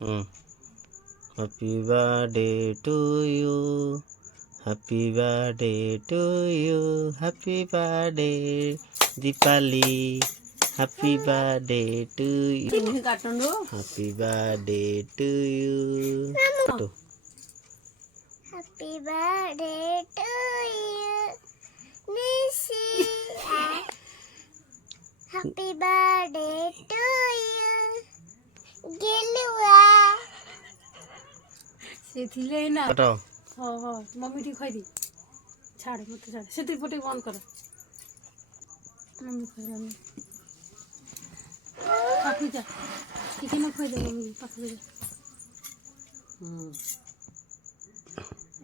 Mm. Happy birthday to you. Happy birthday to you. Happy birthday, Deepali. Happy birthday to you. Happy birthday to you. Happy birthday to you, Nisi. Happy birthday to you, Gilua. ସେଥିଲାଗି ନା କଟ ହଁ ହଁ ମମି ଟିକେ ଖୋଇଦି ଛାଡ଼ ମୋତେ ଛାଡ଼ ସେଥି ପଟେ ବନ୍ଦ କର ମମି ଖୋଇଦେବି ପାଖକୁ ଯା ଟିକେ ନା ଖୋଇଦେ ମମି ପାଖକୁ ଯା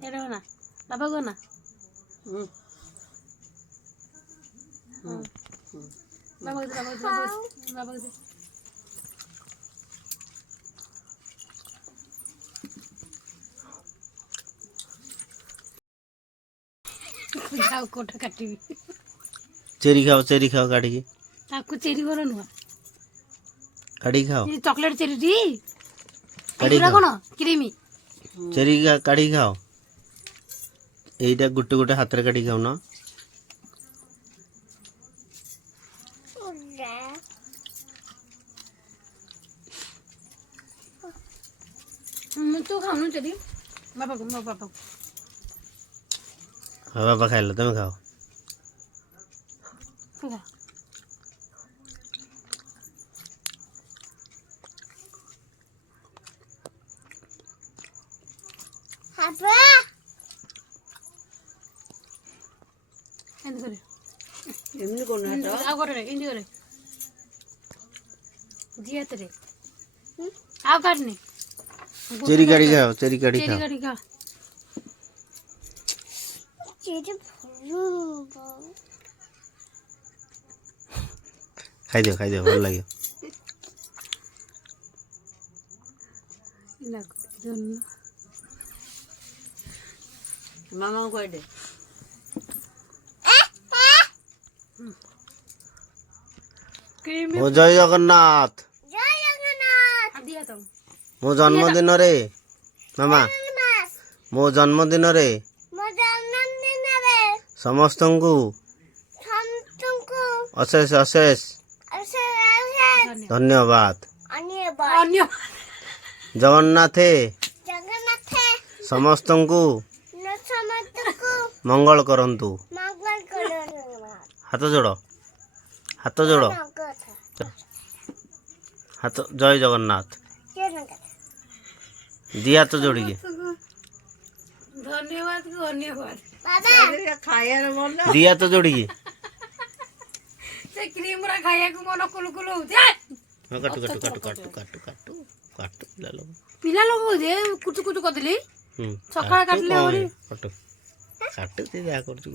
ଏଇଟା ନା ବାବା କହ ନା ବାବା ବାବା ଆଉ କୋଟା କାଟିବି ଚେରି ଖାଅ କାଢିକି ତାକୁ ଚେରି ଭଲ ନୁହଁ କାଢିକି ଖାଅ ଚକଲେଟ୍ ଚେରିଟି କାଢିକି ଏଗୁଡ଼ା ଖାଅ କ'ଣ କ୍ରିମି ଚେରି କାଢିକି ଖାଅ ଏଇଟା ଗୋଟେ ଗୋଟେ ହାତରେ କାଢିକି ଖାଉନ ତୁ ଖାଉନୁ ଚେରି ବାପାକୁ ମୋ ବାପାକୁ ହଁ ବାବା ଖାଇଲ ତମେ ଖାଅ ଏମିତି କରେ ଏମିତି କରୁନ ହାତ ଆଉ କରେ ଏମିତି କରେ ଜି ହାତରେ ଆଉ କାଟନି ଚେରି କାଢିକି ଖାଅ ଚେରି ଚେରି କାଢିକି ଖାଅ କାଢି ଖା ଖାଇଦିଅ ଭଲ ଲାଗିବ ମାମାଙ୍କୁ କହିଦେ ଓ ଜୟ ଜଗନ୍ନାଥ ମୋ ଜନ୍ମଦିନରେ ମାମା ମୋ ଜନ୍ମଦିନରେ ସମସ୍ତଙ୍କୁ ଅଶେଷ ଅଶେଷ ଧନ୍ୟବାଦ ଜଗନ୍ନାଥେ ସମସ୍ତଙ୍କୁ ମଙ୍ଗଳ କରନ୍ତୁ ହାତ ଯୋଡ଼ ହାତ ଜୟ ଜଗନ୍ନାଥ ଦି ହାତ ଯୋଡ଼ିକି ଧନ୍ୟବାଦ ଖାଇବାର ମନ ଦି ହାତ ଯୋଡ଼ିକି ସେ କ୍ରିମ୍ ରା ଖାଇବାକୁ ମନ କୁଲକୁଲ ହଉଛି ପିଲା ଲୋକ ଯେ କୁଚୁ କୁଚୁ କରିଦେଲି ସକାଳେ କାଟିଲେ ବୋଲି ଯାହା କରୁଛୁ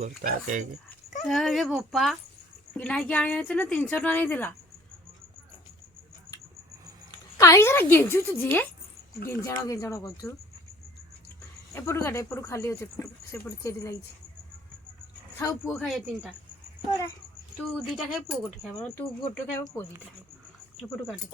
ବୋପା କିଣାଇକି ଆଣିଥିଲା 300 ଟଙ୍କା ନେଇଥିଲା କାହିଁ ସେଟା ଗେଞ୍ଜୁଛୁ ଯିଏ ଗେଞ୍ଜାଣ କରୁଛୁ ଏପଟୁ କାଟେ ଏପଟୁ ଖାଲି ଅଛି ସେପଟେ ଚେରି ଲାଗିଛି ଖାଉ ପୁଅ ଖାଇବ 3ଟା ତୁ 2ଟା ଖାଇବ ପୁଅ ଗୋଟେ ଖାଇବ ତୁ ଗୋଟେ ଖାଇବ ପୁଅ 2ଟା ଖାଇବ ଏପଟୁ କାଟେ